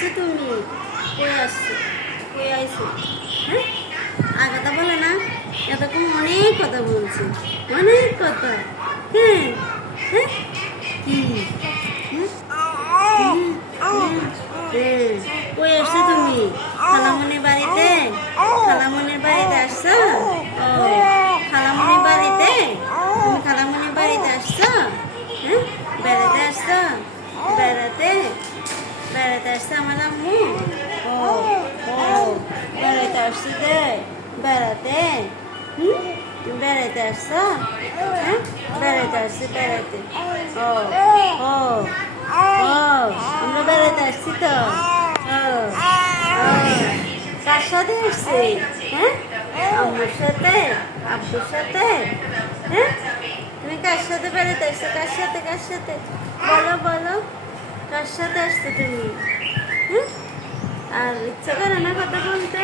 আসছো তুমি? কই আসছো? কই আইছো? হ্যাঁ, আর কথা বলে না? এতক্ষণ অনেক কথা বলছি, অনেক কথা। হ্যাঁ, হ্যাঁ, কি? হ্যাঁ, হ্যাঁ, হ্যাঁ, হ্যাঁ। কই আসছো তুমি? খালামণির বাড়িতে? খালামণির বাড়িতে আসছো? ও, খালামণির বাড়িতে? তুমি খালামণির বাড়িতে আসছো? হ্যাঁ, বেড়াতে আসছো? বেড়াতে? বেড়াতে আসছে আমার আম্মু? ও, ও, বেড়াতে আসছি যে? বেড়াতে? হুম, তুমি বেড়াতে আসছো? হ্যাঁ, বেড়াতে আসছি, বেড়াতে। ও, ও, ও, আমরা বেড়াতে আসছি তো। ও, ও, কার সাথে আসছি? হ্যাঁ, আম্মুর সাথে? আব্বুর সাথে? হ্যাঁ, তুমি কার সাথে বেড়াতে আসছো? কার সাথে? কার সাথে? বলো, বলো, কার সাথে আসছো তুমি? হুম, আর ইচ্ছা করে না কথা বলতে?